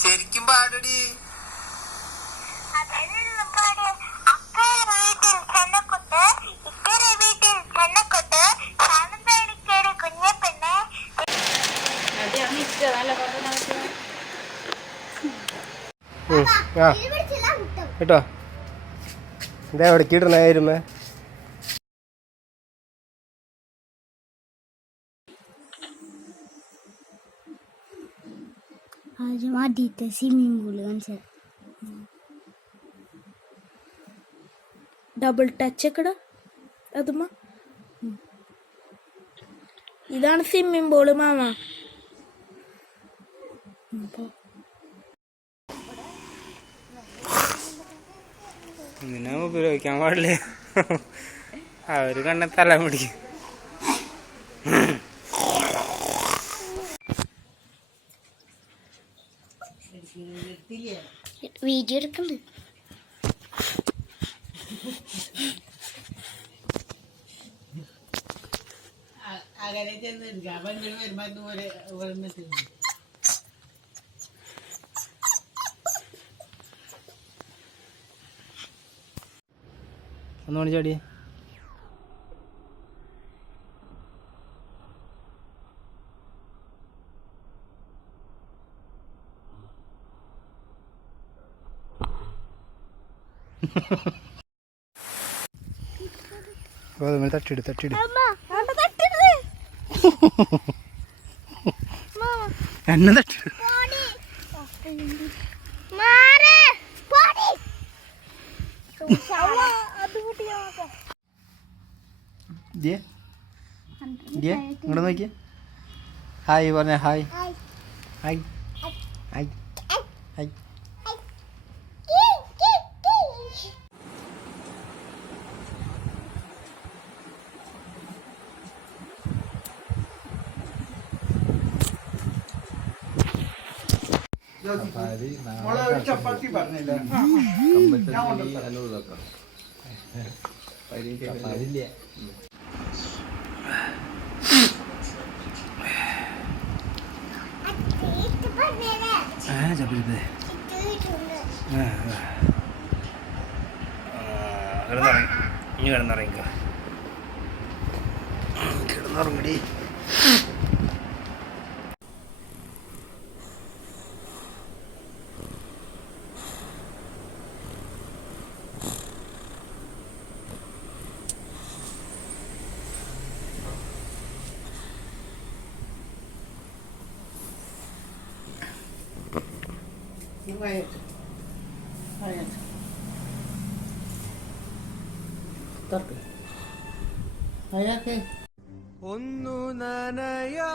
ശരിക്കും പാടടി. കേട്ടോ എന്താ എവിടേക്കിടണായിരുന്നേ? ആദ്യത്തെ സ്വിമ്മിംഗ് പൂള് കാണിച്ചത് ഡബിൾ ടച്ച് ഒക്കെ അതുമ്മ ഇതാണ് സ്വിമ്മിംഗ് പൂള് മാമ. ഇങ്ങനെ ഉപയോഗിക്കാൻ പാടില്ലേ, അവര് കണ്ണ തല മുടിക്കും. വീഡിയോ എടുക്കണ്ട്. ഒന്നുകൂടി ചാടിയേ. തട്ടിട് തട്ടിട് എന്നെ തട്ടിട്. ഇങ്ങോട്ട് നോക്കിയേ. ഹായ് പറഞ്ഞ ഹായ് ഹായ് ഹായ് ഹായ്. ചപ്പാത്തി പറഞ്ഞില്ല ഇനി കിടന്നിറങ്ങിക്ക, കിടന്നിറങ്ങടി. ഒന്നു നനയാ